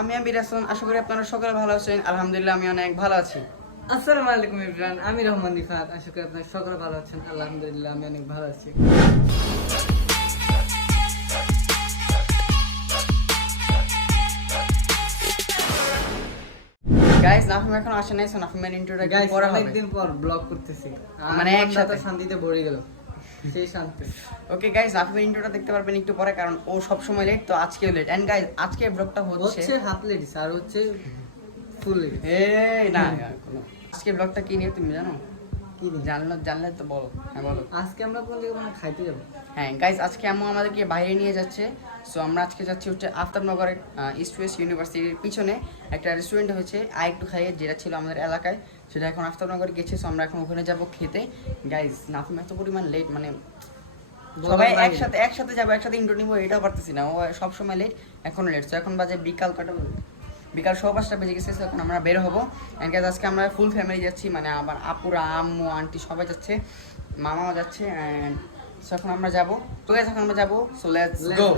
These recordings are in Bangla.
আমি আবির হাসান আশা করি আপনারা সকলে ভালো আছেন। আলহামদুলিল্লাহ আমি অনেক ভালো আছি। আসসালামু আলাইকুম ইমরান আমি রহমান রিফাত আশা করি আপনার সকলে ভালো আছেন। আলহামদুলিল্লাহ আমি অনেক ভালো আছি। গাইস নাফিম এখন আসে নাই সো নাফিমের ইন্ট্রোটা গাইস অনেকদিন পর ব্লগ করতেছি। মানে একসাথে। শান্তিতে ভরে গেল। সেই শান্তি। ওকে ইন্ট্রোটা দেখতে পারবেন একটু পরে কারণ ও সব সময় লেট তো আজকেও লেট এন্ড আজকে ব্লগটা হচ্ছে হাফ আর হচ্ছে ফুল লেডিস এই না আজকে ব্লগটা কি নিয়ে তুমি জানো? কি জানলে জানলে তো বলো। হ্যাঁ বলো। আজকে আমরা কোন জায়গায় মানে খাইতে যাব। হ্যাঁ আজকে আম্মু আমাদেরকে বাইরে নিয়ে যাচ্ছে। সো আমরা আজকে যাচ্ছি হচ্ছে আফতাবনগরের ইস্ট ওয়েস্ট ইউনিভার্সিটির পিছনে। একটা রেস্টুরেন্ট হয়েছে আই একটু খাইয়ে যেটা ছিল আমাদের এলাকায়। সেটা এখন আফতাবনগর গেছে সো আমরা এখন ওখানে যাব খেতে। গাইস নাফিম এত পরিমাণ লেট মানে সবাই একসাথে একসাথে যাব একসাথে ইন্টো নিবো এটাও পারতেছি না। ও সব সময় লেট এখন লেট তো এখন বাজে বিকাল কটা বিকাল সব পাঁচটা বেজে গেছে এখন আমরা বের হব। অ্যান্ড গাইস আজকে আমরা ফুল ফ্যামিলি যাচ্ছি মানে আমার আপুরা আম্মু আন্টি সবাই যাচ্ছে মামাও যাচ্ছে অ্যান্ড সো এখন আমরা যাব। তো গাইস এখন আমরা যাব সো লেটস গো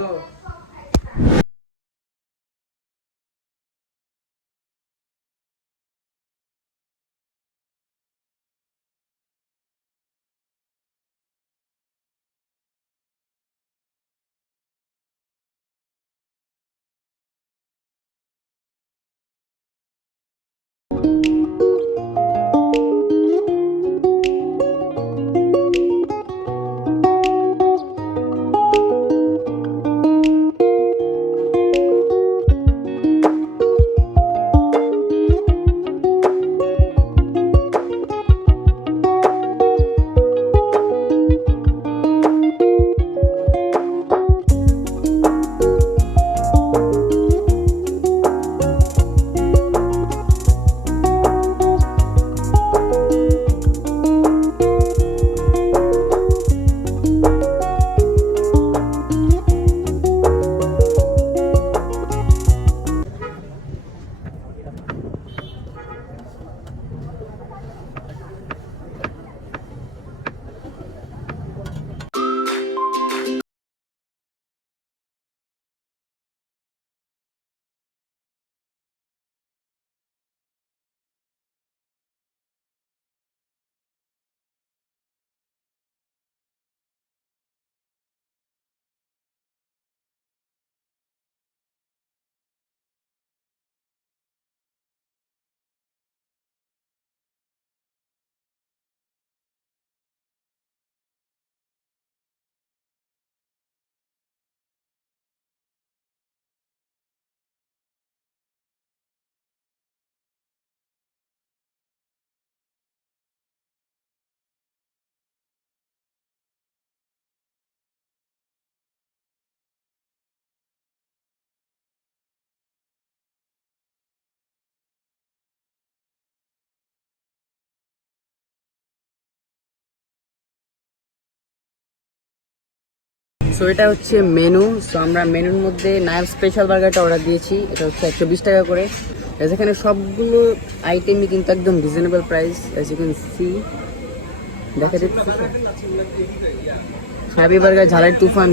সো এটা হচ্ছে মেনু সো আমরা মেনুর মধ্যে নায়ব স্পেশাল বার্গারটা অর্ডার দিয়েছি। এটা হচ্ছে একশো বিশ টাকা করে। যেখানে সবগুলো আইটেমই কিন্তু একদম reasonable price as you can see দেখা যাচ্ছে হ্যাপি বার্গার ঝালের তুফান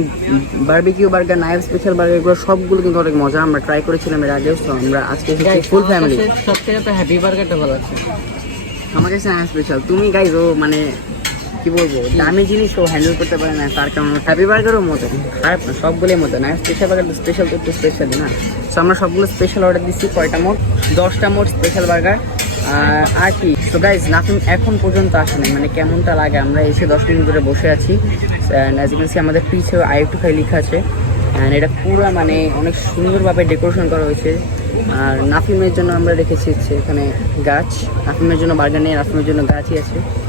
barbecue burger Nayab special burger এগুলো সবগুলো কিন্তু অনেক মজা। আমরা ট্রাই করেছিলাম এর আগেও তো আমরা আজকে ফুল ফ্যামিলি সব থেকে তো হ্যাপি বার্গারটা ভালো আছে আমার কাছে নায়ব স্পেশাল তুমি গাইজ ও মানে কি বলব, দামি জিনিস ও হ্যান্ডেল করতে পারে না, তার কারণ হ্যাপি বার্গারও মতো খারাপ না, সবগুলোই মতো না স্পেশাল বার্গার স্পেশাল তো একটু স্পেশালি না? তো আমরা সবগুলো স্পেশাল অর্ডার দিচ্ছি কয়টা মোট? দশটা মোট স্পেশাল বার্গার আর কি? তো গাইজ নাফিম এখন পর্যন্ত আসেনি মানে কেমনটা লাগে? আমরা এসে দশ মিনিট ধরে বসে আছি অ্যাজ আমাদের পিছেও আই একটু খাই লেখা আছে অ্যান্ড এটা পুরো মানে অনেক সুন্দরভাবে ডেকোরেশন করা হয়েছে, আর নাফিমের জন্য আমরা রেখেছি এখানে গাছ নাফিমের জন্য বার্গার নেই নাফিমের জন্য গাছই আছে। সো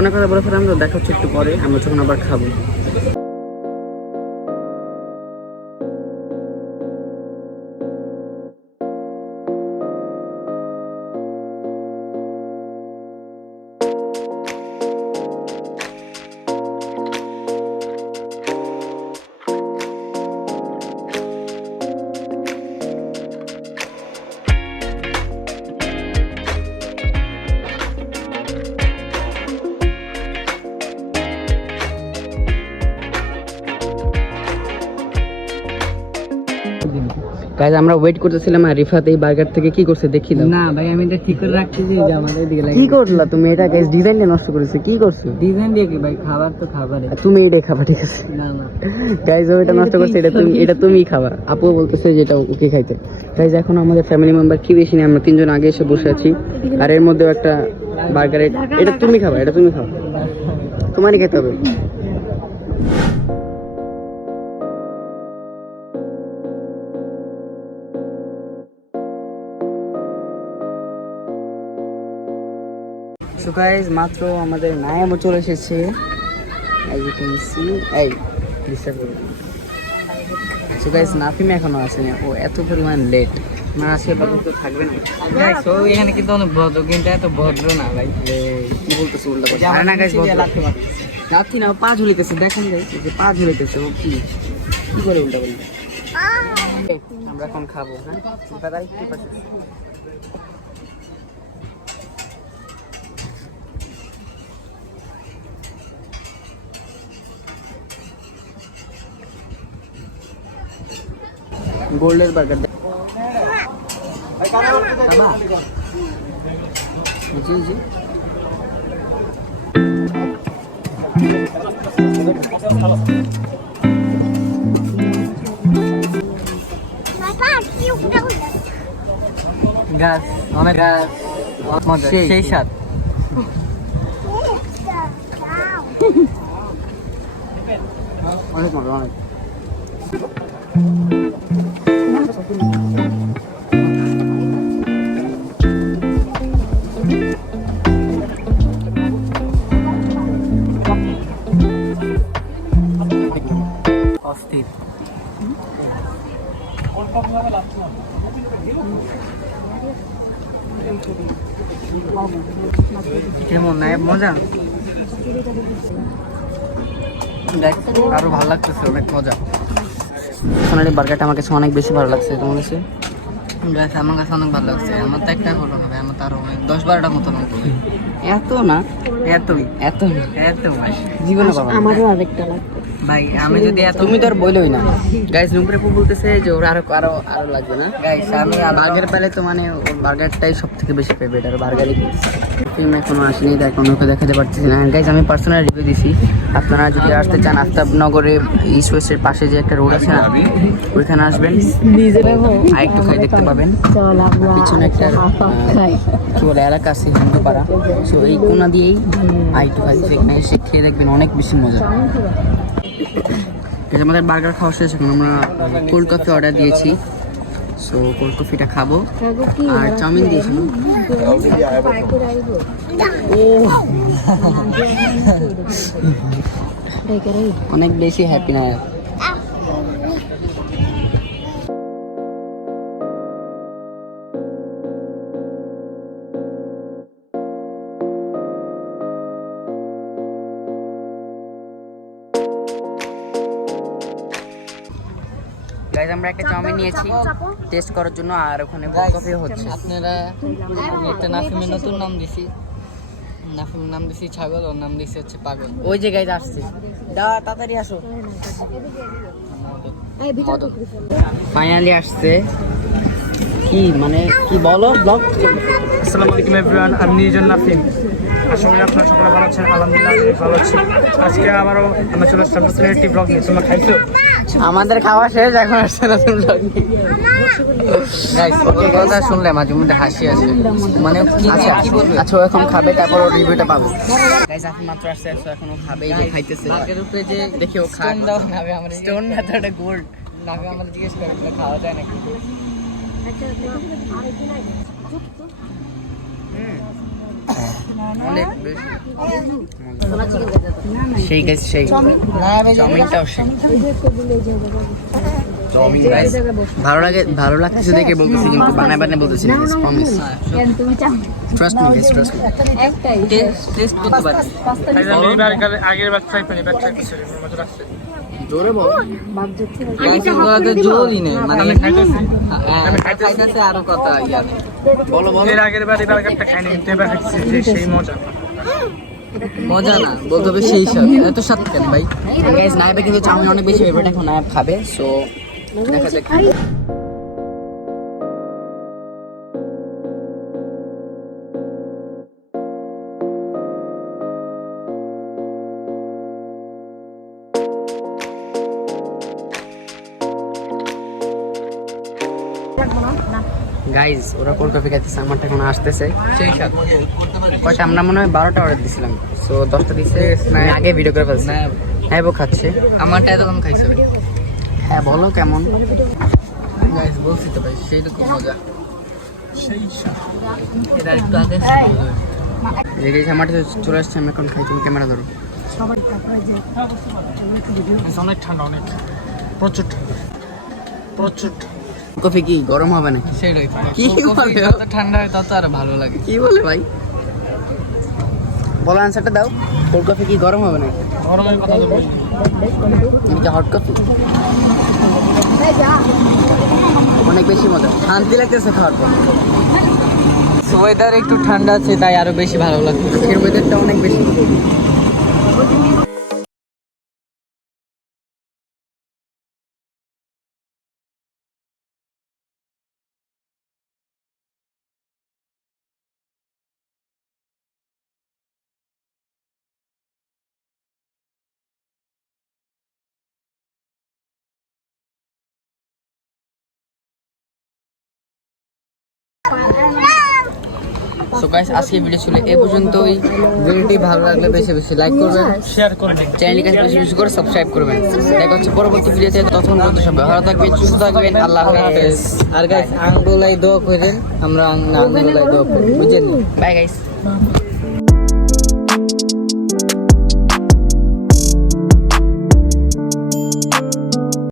অনেক কথা বলে ফেলাম তো দেখা হচ্ছে একটু পরে আমরা যখন আবার খাব। গাইজ আমরা ওয়েট করতেছিলাম আর রিফাত এই বার্গার থেকে কি করছে দেখিলাম না ভাই আমি এটা ঠিক করে রাখতেছি যে আমাদের দিকে কি করলা তুমি? এটা গাইজ ডিজাইনটা নষ্ট করেছে। কি করছ? ডিজাইন দিয়ে কি ভাই? খাবার তো খাবারে। তুমি এটা খাবা ঠিক আছে? না না। গাইজ এটা নষ্ট করছে এটা তুমি এটা তুমিই খাবা। আপু বলতেছে যেটা ওকে খাইতে। গাইজ এখন আমাদের ফ্যামিলি মেম্বার কি বেশি নেই আমরা তিনজন আগে এসে বসে আছি। আর এর মধ্যেও একটা বার্গার এটা তুমি খাবা এটা তুমি খাবা। তোমারই খেতে হবে। সো গাইজ মাত্র আমাদের নায়ামও চলে এসেছে। As you can see এই ডিস্টার্ব করবেন সো গাইজ নাফিম এখনও আসেনি। ও এত পরিমাণ লেট না আজকে বাবু তো থাকবে না। Guys, ও এখানে কিন্তু অনেক ভদ্র কিন্তু এত ভদ্র না ভাই কি বলতেছে উল্টা কথা আরে না গাইজ নাথি না ও পা ঝুলিতেছে দেখেন গাইজ যে পা ঝুলিতেছে ও কি? কি করে উল্টা বলবে আমরা এখন খাব হ্যাঁ? দাদা একটু পাশে গোল্ডের বার্গার জি জি গাছ অনেক গাছ সেই। স্বাদ। অনেক মজা অনেক। অস্থির। কেমন? না মজা? দেখ আরও ভালো লাগতেছে অনেক মজা। সোনালি বার্গারটা আমার কাছে অনেক বেশি ভালো লাগছে তোমার কাছে? আমার কাছে অনেক ভালো লাগছে। আমার তো একটা হলো হবে আমার তো আরও দশ বারোটা মতো হবে। এত না? এতই। এত না? এত ভাই জীবনে আমারও আরেকটা লাগবে। ভাই আমি যদি এত তুমি তো আর বইলই না। গাইস নুপুরে পু বলতেছে যে ওর আরও আরও আরও লাগবে না। গাইস আমি বার্গার পেলে তো মানে ওর বার্গারটাই সব থেকে বেশি ফেভারিট আর বার্গারই ফিল্ম এখনও আসেনি তাই কোনো দেখাতে পারতেছি না। গাইজ আমি পার্সোনাল রিভিউ দিছি। আপনারা যদি আসতে চান আফতাবনগরে ইস্ট ওয়েস্টের পাশে যে একটা রোড আছে না ওইখানে আসবেন। আর একটু খাই দেখতে পাবেন। পিছনে একটা কি বলে এলাকা আছে হিন্দুপাড়া। সো এই কোনা দিয়েই আইটু খাই সেখানে এসে খেয়ে দেখবেন অনেক বেশি মজা। আমাদের বার্গার খাওয়া শেষ এখন আমরা কোল্ড কফি অর্ডার দিয়েছি। সো কোল্ড কফিটা খাব। আর চাউমিন দিয়েছি। ও অনেক বেশি হ্যাপি না। আমরা একটা চাউমিন নিয়েছি। টেস্ট করার জন্য আর ওখানে কফি হচ্ছে। আপনারা একটা নাফিমের নতুন নাম দিছি। নাফিমের নাম দিছি ছাগল ওর নাম দিছি হচ্ছে পাগল। ওই যে গাইজ আসছে। দা তাড়াতাড়ি আসো। ফাইনালি আসছে। কি মানে কি বলো? ব্লগ আসসালামু আলাইকুম এভরিওয়ান আমি নির্জন নাফিম। আশা করি আপনারা সকলে ভালো আছেন আলহামদুলিল্লাহ ভালো আছি। আজকে আবারও আমরা চলে আসলাম নতুন একটি ব্লগ নিয়ে। তোমরা খাইছো? আমাদের খাওয়া শেষ এখন আসছে নতুন ব্লগ গাইস কথা শুনলে মাঝে মধ্যে হাসি আসে। মানে কি আচ্ছা আচ্ছা এখন খাবে তারপর রিভিউটা পাবো। গাইস আপনি মাত্র আসছে আসছে এখন খাবে খাইতেছে। নাকের উপরে যে দেখি ও খায় দাও আমার স্টোন না তো এটা গোল্ড নাবে আমাদের জিজ্ঞেস করে খাওয়া যায় নাকি? অনেক বেশি। সেই গাইস সেই। চাউমিনটাও সেই। ভালো লাগে ভালো লাগতেছে দেখে বলতেছি কিন্তু বানায় বানায় বলতেছি না প্রমিস কেন তুমি চাও trust me guys trust me একটাই টেস্ট করতে পারি। আগের বার ট্রাই পানি ব্যাক ট্রাই মজা লাগছে। জোরে বল। গাইস ওরা তো জোরই নেই। মানে আমি খাইতেছি। আমি খাইতেছে। আরও কথা বলো বলো। এর আগের বার এই বার্গারটা খাইনি এবার খাইছি যে সেই মজা। মজা না বলতে হবে সেই স্বাদ। এত স্বাদ কেন ভাই? গাইস নাইবে কিন্তু চাউমিন অনেক বেশি ফেভারিট এখন নাইব খাবে সো দেখা যাক। গাইজ ওরা কোল্ড কফি খাইতেছে আমারটা এখন আসতেছে। সেই সাথ কয়টা? আমরা মনে হয় বারোটা অর্ডার দিছিলাম। সো দশটা দিছে না আগে ভিডিও করে ফেলছে। হ্যাঁ বউ খাচ্ছে। আমারটা এতক্ষণ খাইছে? হ্যাঁ বলো কেমন? গাইস বলছি তো ভাই সেই রকম মজা। এটা একটু আগে যে আমার চলে আসছে আমি এখন খাই তুমি ক্যামেরা ধরো। অনেক ঠান্ডা অনেক। প্রচুর ঠান্ডা। প্রচুর কফি কি গরম হবে নাকি? সেইটাই কি বলে? ঠান্ডা হয় তত আর ভালো লাগে। কি বলে ভাই? বলো আনসারটা দাও। কোল্ড কফি কি গরম হবে নাকি? গরমের কথা তো বলি এটা হট কফি অনেক বেশি মজা। শান্তি লাগতেছে খাওয়ার পর। ওয়েদার একটু ঠান্ডা আছে তাই আরও বেশি ভালো লাগছে আজকের ওয়েদারটা অনেক বেশি। সো গাইস আজকে ভিডিও ছিল এই পর্যন্তই। ভিডিওটি ভালো লাগলে বেশি বেশি লাইক করবেন। শেয়ার করবেন। চ্যানেলকে বেশি বেশি করে সাবস্ক্রাইব করবেন। দেখা হচ্ছে পরবর্তী ভিডিওতে তখন পর্যন্ত সবাই ভালো থাকবেন সুস্থ থাকবেন। আল্লাহ হাফেজ। আর গাইস আঙ্গুলাই দোয়া করেন। আমরা না আঙ্গুলাই দোয়া করি। বুঝেন বাই গাইস